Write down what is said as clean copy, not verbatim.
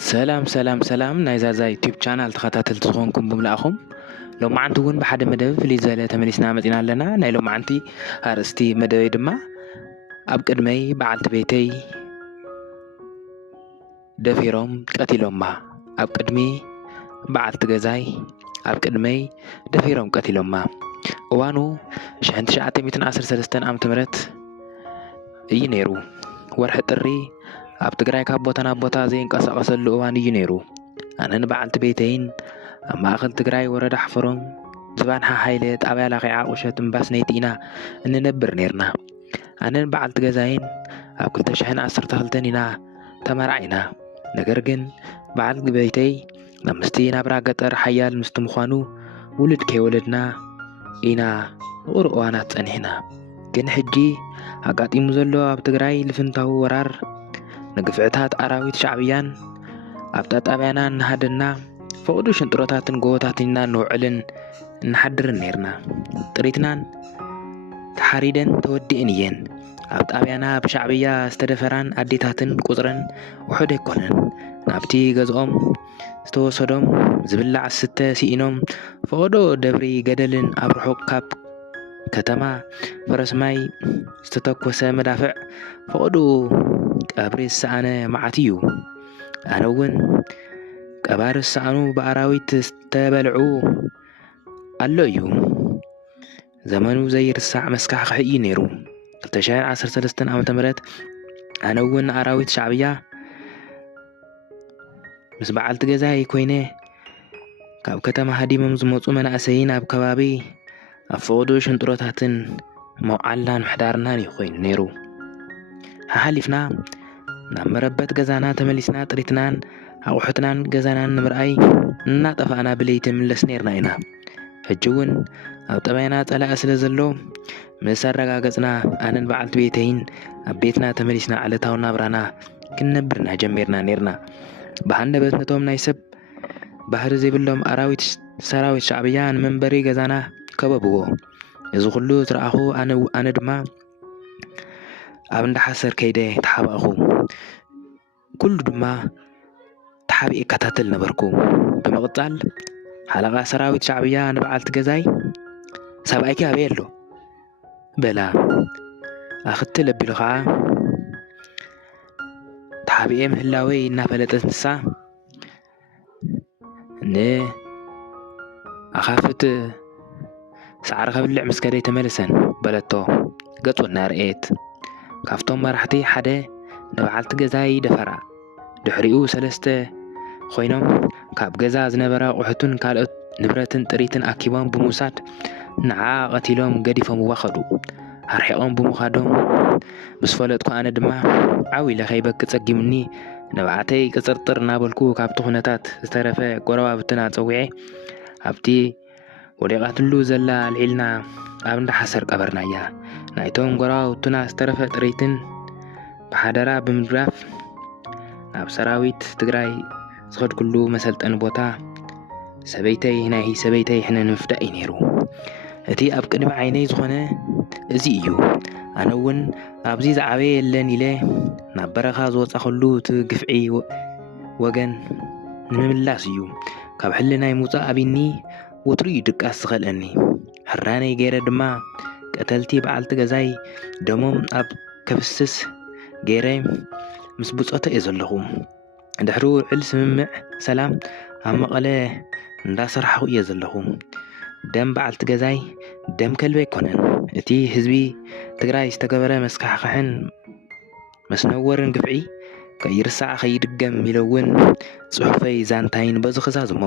ሰላም ናይዛዛ ዩቲዩብ ቻናል ተኸታተልቲ ዝኾንኩም ብምልኣኹም ሎማዓንቲ እውን ብሓደ መደብ ፍልይ ዝበለ ተመሊስና መፂና ኣለና። ናይ ሎማዓንቲ ኣርእስቲ መደበይ ድማ ኣብ ቅድመይ በዓልቲ ቤተይ ደፊሮም ቀቲሎማ። ኣብ ቅድሚ በዓልቲ ገዛይ ኣብ ቅድመይ ደፊሮም ቀቲሎማ። እዋኑ 1913 ዓ.ም እዩ ነይሩ። ወርሒ ጥሪ ኣብ ትግራይ ካብ ቦታ ናብ ቦታ ዘይንቀሳቐሰሉ እዋን እዩ ነይሩ። ኣነን በዓልቲ ቤተይን ኣብ ማእኸል ትግራይ ወረዳ ሓፈሮም ዝባንሓ ሃይለ ጣብያ ላኺዓ ቁሸት እምባስነይቲ ኢና እንነብር ነርና። ኣነን በዓልቲ ገዛይን ኣብ 2012 ኢና ተመርዓይና። ነገር ግን በዓልቲ ቤተይ ናብ ምስቲ ናብራ ገጠር ሓያል ምስቲ ምዃኑ ውሉድ ከይወለድና ኢና ንቑር እዋናት ፀኒሕና። ግን ሕጂ ኣጋጢሙ ዘሎ ኣብ ትግራይ ልፍንታዊ ወራር ንግፍዕታት ኣራዊት ሻዕብያን ኣብ ጣብያና እናሃደና ፈቕዱ ሽንጥሮታትን ጎቦታትን ኢና ንውዕልን እናሓድርን ነርና። ጥሪትናን ተሓሪደን ተወዲእን እየን። ኣብ ጣብያና ብሻዕብያ ዝተደፈራን ኣዴታትን ቁፅረን ውሑድ ኣይኮነን። ናብቲ ገዝኦም ዝተወሰዶም ዝብላዕ ዝስተ ሲኢኖም ፈቕዶ ደብሪ ገደልን ኣብ ርሑቕ ካብ ከተማ ፈረስማይ ዝተተኮሰ መዳፍዕ ፈቕዱ ቀብሪ ዝሰኣነ መዓት እዩ። ኣነ እውን ቀባሪ ዝሰኣኑ ብኣራዊት ዝተበልዑ ኣሎ እዩ። ዘመኑ ዘይርሳዕ መስካሕክሒ እዩ ነይሩ። 2013 ዓ.ም ኣነ እውን ኣራዊት ሻዕብያ ምስ በዓልቲ ገዛይ ኮይነ ካብ ከተማ ሃዲሞም ዝመፁ መናእሰይን ኣብ ከባቢ ኣብ ፈቕዱ ሽንጥሮታትን መውዓልናን ምሕዳርናን እዩ ኮይኑ ነይሩ። ሓሊፍና ናብ መረበት ገዛና ተመሊስና ጥሪትናን ኣቑሑትናን ገዛናን ንምርኣይ እናጠፋእና ብለይቲ ምለስ ነርና ኢና። ሕጂ እውን ኣብ ጣብያና ፀላኢ ስለ ዘሎ ምስ ኣረጋገፅና ኣነን በዓልቲ ቤተይን ኣብ ቤትና ተመሊስና ዕለታዊ ናብራና ክንነብርና ጀሜርና ነርና። ብሃንደበት ነቶም ናይ ሰብ ባህሪ ዘይብሎም ኣራዊት ሰራዊት ሻዕብያ ንመንበሪ ገዛና ከበብዎ። እዚ ኩሉ ዝረኣኹ ኣነ ድማ ኣብ እንዳሓሰር ከይደ ተሓባእኹ። ኩሉ ድማ ተሓቢእ እከታተል ነበርኩ። ብምቕፃል ሓለቓ ሰራዊት ሻዕብያ ንበዓልቲ ገዛይ ሰብኣይኪ ኣበይ ኣሎ በላ። ኣኽትል ኣቢሉ ከዓ ተሓቢኤ ምህላወይ እናፈለጠት ንሳ ንኣኻፍት ሳዕሪ ከብልዕ ምስ ከደይ ተመልሰን በለቶ። ገጹ እናርአየት ካብቶም መራሕቲ ሓደ ንበዓልቲ ገዛይ ደፈራ። ድሕሪኡ 3 ኮይኖም ካብ ገዛ ዝነበረ ኣቑሑትን ካልኦት ንብረትን ጥሪትን ኣኪቦም ብምውሳድ ንዓ ቀቲሎም ገዲፎምዋ ኸዱ። ኣርሒቖም ብምኻዶም ምስ ፈለጥኩ ኣነ ድማ ዓዊለ ከይበክፅ ፀጊሙኒ ንባዕተይ ቅፅርጥር እናበልኩ ካብቲ ኩነታት ዝተረፈ ጎረባብትና ፀዊዐ ኣብቲ ወዲቓትሉ ዘላ ኣልዒልና ኣብ እንዳሓሰር ቀበርናያ። ናይቶም ጎረባብቱና ዝተረፈ ጥሪትን ብሓደራ ብምድራፍ ናብ ሰራዊት ትግራይ ዝኸድኩሉ መሰልጠኒ ቦታ ናይ ሰበይተይ ሕነ ንምፍዳእ እዩ ነይሩ። እቲ ኣብ ቅድሚ ዓይነይ ዝኾነ እዚ እዩ። ኣነ እውን ኣብዚ ዝዓበየ የለን ኢለ ናብ በረኻ ዝወፃኸሉ እቲ ግፍዒ ወገን ንምምላስ እዩ። ካብ ሕልናይ ምውፃእ ኣቢኒ ወትሩ እዩ ድቃስ ዝኸልአኒ። ሕራነይ ገይረ ድማ ቀተልቲ በዓልቲ ገዛይ ደሞም ኣብ ከፍስስ ገይረ ምስ ብፆተ እየ ዘለኹ። ድሕሪ ውዕል ስምምዕ ሰላም ኣብ መቐለ እንዳሰርሓኹ እየ ዘለኹ። ደም በዓልቲ ገዛይ ደም ከልቢ ኣይኮነን። እቲ ህዝቢ ትግራይ ዝተገበረ መስካሕክሕን መስነወርን ግፍዒ ከይርሳዕ ከይድገም ኢለ እውን ፅሑፈይ ዛንታይን በዚ ክዛዝሞ